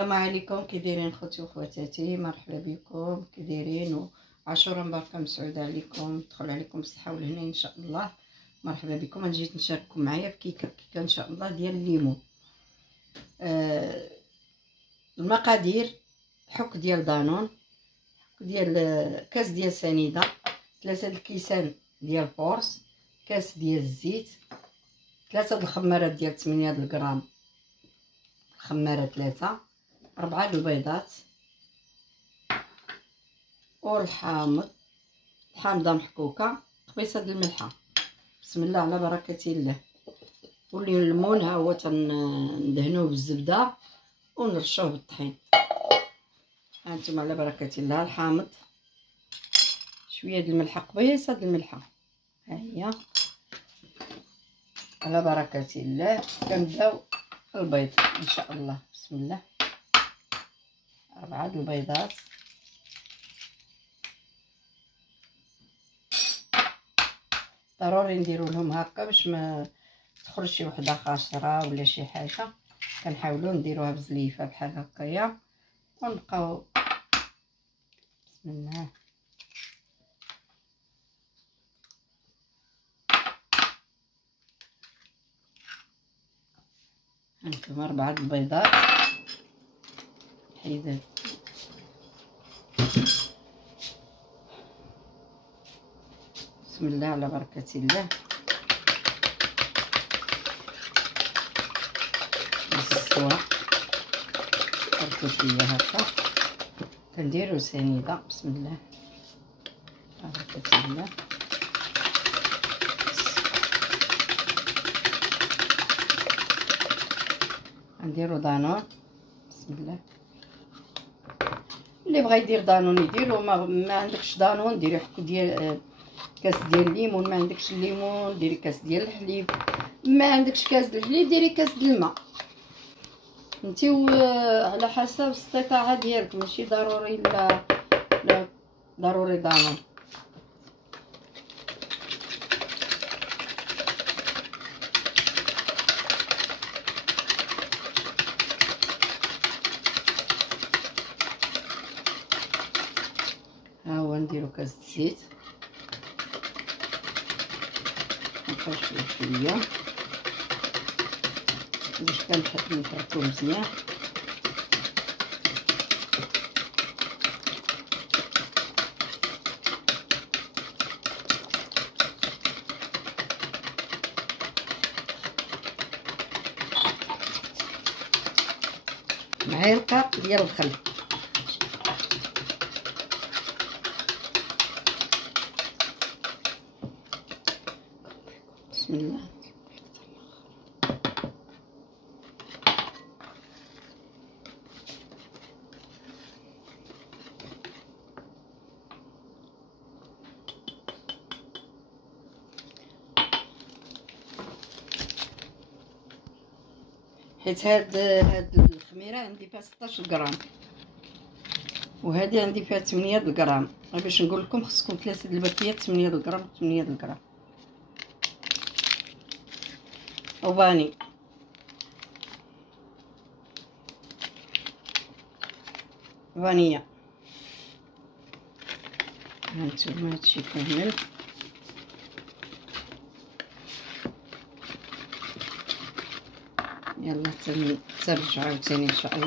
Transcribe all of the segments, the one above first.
السلام عليكم، كي دايرين خوتي وخواتاتي؟ مرحبا بكم، كي دايرين؟ وعاشوره مباركه مسعوده عليكم، تدخل عليكم الصحه والهنا ان شاء الله. مرحبا بكم. انا جيت نشارككم معايا في كيكه ان شاء الله ديال الليمون. المقادير: حك ديال دانون، حك ديال كاس ديال سنيده، 3 الكيسان ديال بورس، كاس ديال الزيت، 3 الخمارات ديال 8 غرام، الخماره 3، 4 البيضات، والحامض، حامضه محكوكه، قبيصه د الملحه. بسم الله على بركه الله. والليمون ها هو تندهنوه بالزبده ونرشوه بالطحين. هانتوما على بركه الله. الحامض، شويه د الملحه، قبيصه د الملحه، ها هي على بركه الله. كنبداو البيض ان شاء الله. بسم الله. 4 البيضات، ضروري نديرو لهم هكا باش ما تخرج شي وحده خاسره ولا شي حاجه. كنحاولوا نديروها بزليفه بحال هكايا ونبقاو. بسم الله. هانتوما 4 البيضات حيدات. بسم الله على بركه الله. الصوره حطو شويه هكا. كنديرو سنيده. بسم الله على بركه الله. نديرو دانون. بسم الله. اللي بغى يدير دانون يديرو، ما عندكش دانون ديري حكو ديال كاس ديال الليمون، ما عندكش الليمون ديري كاس ديال الحليب، ما عندكش كاس ديال الحليب ديري كاس ديال الماء. انتي على حسب الاستطاعه ديالك، ماشي ضروري لا ضروري دانون. ها هو نديرو كاس الزيت، نقرشو شويه باش كنحركو مزيان. معلقه ديال الخل. بسم الله. حيت هاد الخميره عندي فيها 16 غرام، وهذه عندي فيها 8 غرام. باش نقول لكم خصكم 3 الباكيات 8 غرام 8 غرام. وفاني، فانيا. هانتوما هادشي كامل. يلا ترجعوا عاوتاني ان شاء الله.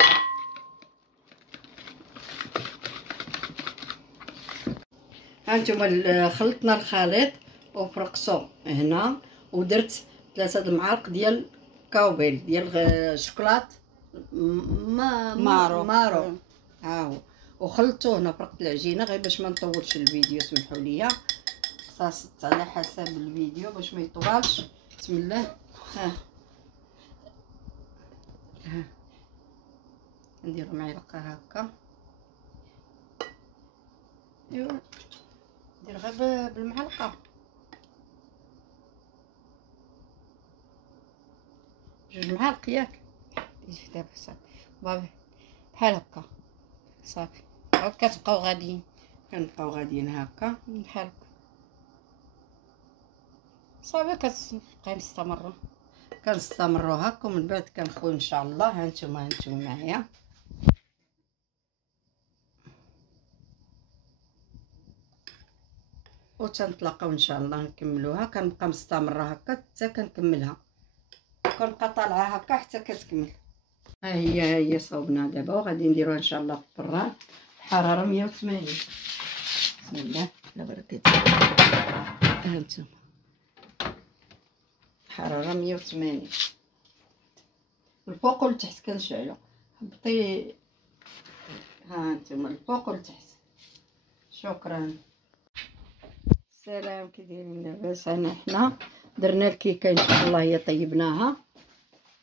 هانتوما خلطنا الخليط وفرقصو هنا، ودرت 3 المعالق ديال كاوبيل ديال الشوكولات مارو. ها هو، وخلطوه هنا. فرقت العجينه غير باش ما نطولش الفيديو، سمحوا لي. قصصت على حسب الفيديو باش ما يطولش. بسم الله. ها نديرو معلقه هكا. ايوا ندير غير بالمعلقه، جوج معالق ياك. دابا صافي بابي بحال هكا صافي. عاد كتبقاو غاديين، كنبقاو غاديين هكا بحال هكا صافي. كتبقاي كنستمروا هكا، ومن بعد كنخوي ان شاء الله. هانتوما معايا. وتنتلاقاو ان شاء الله نكملوها. كنبقى مستمره هكا حتى كنكملها، كنبقى طالعه هكا حتى كتكمل. ها هي صوبنا دابا وغادي نديروها ان شاء الله في البراد حراره 180. بسم الله على بركه الله. هانتوما حراره 180 الفوق والتحت كنشعلو. هبطي ها انتما الفوق والتحت. شكرا. السلام، كي دايرين؟ لاباس؟ انا حنا درنا الكيكه ان شاء الله، هي طيبناها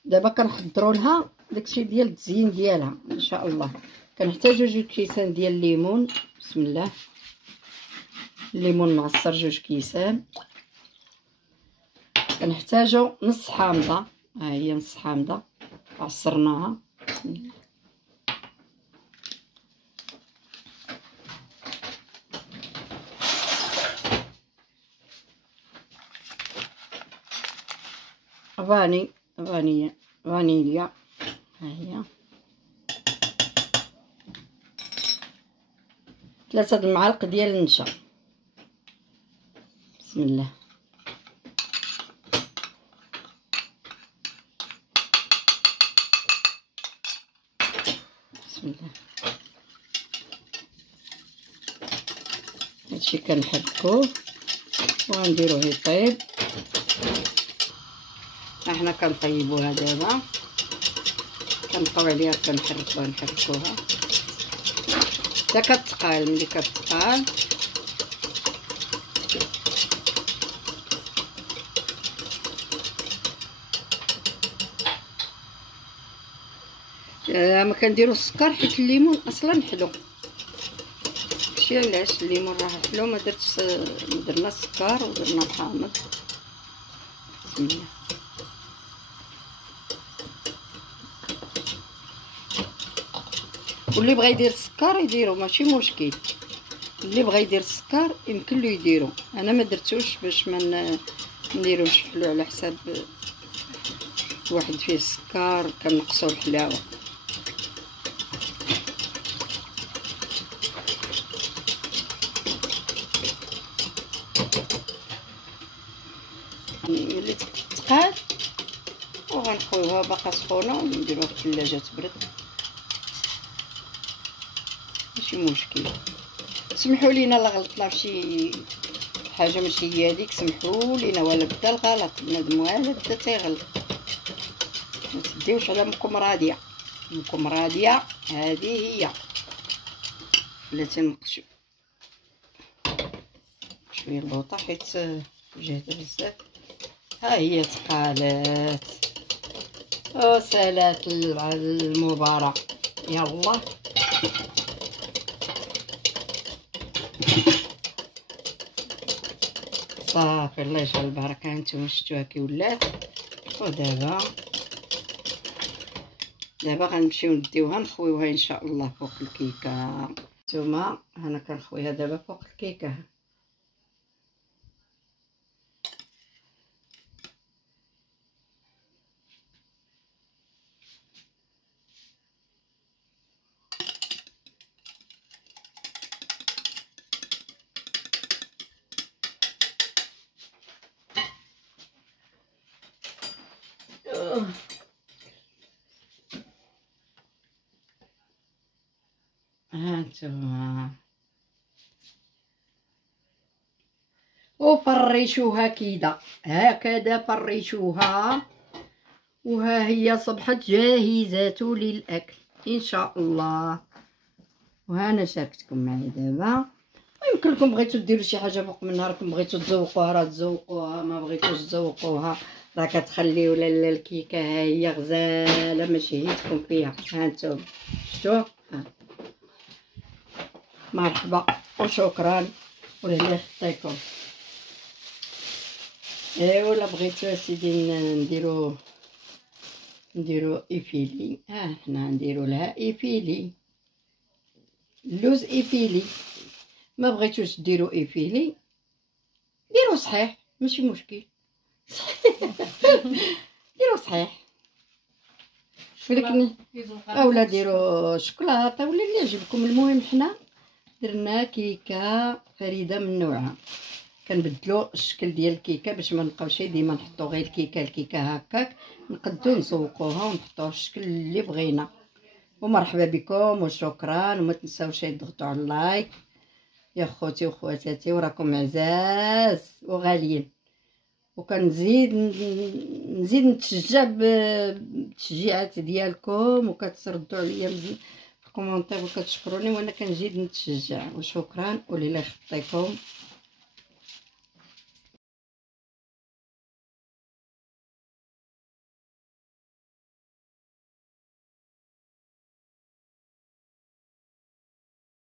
دابا كنحضروا لها داكشي ديال التزيين ديالها ان شاء الله. كنحتاجو 2 كيسان ديال الليمون. بسم الله. الليمون معصر 2 كيسان. كنحتاجو نص حامضه، ها هي نص حامضه عصرناها. فانيليا ها هي 3 المعالق ديال النشا. بسم الله. بسم الله. هادشي كنحركوه وغنديروه يطيب. احنا كنطيبوها دابا، كنبقاو عليها كنحركوها حتى كتقال. ملي كتقال ما كنديرو السكر حيت الليمون اصلا حلو. داكشي علاش الليمون راه حلو. ما درنا السكر ودرنا الحامض. بسم الله. واللي بغى يدير السكر يديرو ماشي مشكل. اللي بغى يدير السكر يمكن له يديرو. انا ما درتوش باش ما نديروش حلو على حساب واحد فيه السكر كنقصوا الحلاوه. ملي تقال وغنخويوها باقا سخونه ونديروها في الثلاجه تبرد ماشي مشكل. سمحوا لينا لا غلطنا فشي حاجه ماشي هي هذيك، سمحوا لينا. ولا بدا الغلط بنادم ولا بدا تيغلط. ما تديوش على امكم راضيه. امكم راضيه هذه هي. لا تنقشوا شويه البوطه حيت جهد بزاف. ها هي تقالات. او سالات المبارك. يلا صافي. الله يجعل البركه. هانتوما شفتوها كي ولات. ودابا غنمشيو نديوها نخويوها ان شاء الله فوق الكيكه. نتوما انا كنخويها دابا فوق الكيكه. هانتوما وفرشوها كده هكذا. فرشوها وها هي صبحت جاهزة للأكل إن شاء الله. وهنا شاركتكم معي دابا. ويمكن لكم بغيتو ديروا شي حاجة فوق منها، راكم بغيتو تزوقوها راه تزوقوها، ما بغيتوش تزوقوها راه كتخليو لالا الكيكة ها هي غزالة ما شهيتكم فيها. هانتوما شفتوا. مرحبا وشكرا ولله يخطيكم. ايوا لا بغيتو اسيدي نديرو ايفيلي. حنا نديرو لها ايفيلي، اللوز ايفيلي. ما بغيتوش ديرو ايفيلي ديرو صحيح ماشي مشكل. ديرو صحيح ولكن اولا ديرو شوكولاته ولا اللي يعجبكم. المهم حنا درنا كيكه فريده من نوعها. كنبدلو الشكل ديال الكيكه باش ما نبقاوش ديما نحطو غير الكيكه هكاك، نقدو نزوقوها ونحطوها في الشكل اللي بغينا. ومرحبا بكم وشكرا، وما تنساوش تضغطوا على اللايك يا خوتي وخواتاتي، وراكم عزاز وغاليين. وكنزيد نتشجع بالتشجيعات ديالكم، وكتردوا عليا مزيان في الكومونتير وكتشكروني، وانا كنزيد نتشجع. وشكرا ولله يخطيكم.